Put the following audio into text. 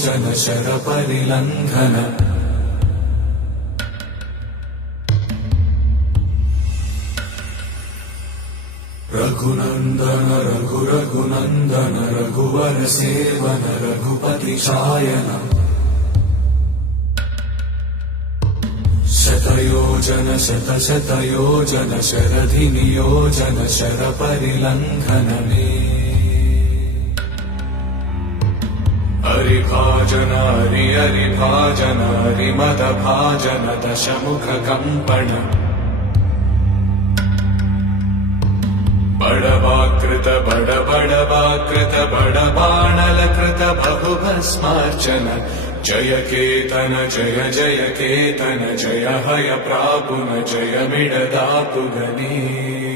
शतयोजन शरपरिलङ्घन रघुनन्दन रघुरघुनन्दन रघुवर seven Raghupati चायन शतयोजन शतशतयोजन शरधि नियोजन शरपरिलङ्घन मे हरिभाजन हरिभाजन हरिमदभाजन दशमुख कम्पण बड़वाकृत बड़वाकृत बड़बाणलकृत बहुभस्मार्चन जय केतन जय केतन जय हय प्रापुन जय मिडदापुगने।